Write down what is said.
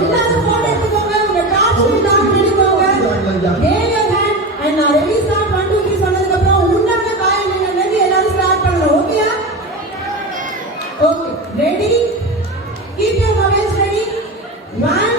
எல்லாரும் போன் எடுத்துக்கோங்க, உங்க டார்ச் லைட் ஆன் பண்ணிக்கோங்க. raise your hand and நான் ரெடி ஸ்டார்ட் 1 2 3 சொன்னதுக்கு அப்புறம் உண்டான காய் நீங்க வந்து எல்லாரும் ஸ்டார்ட் பண்ணலாம். ஓகேயா? Okay, ready? keep your mobiles ready. 1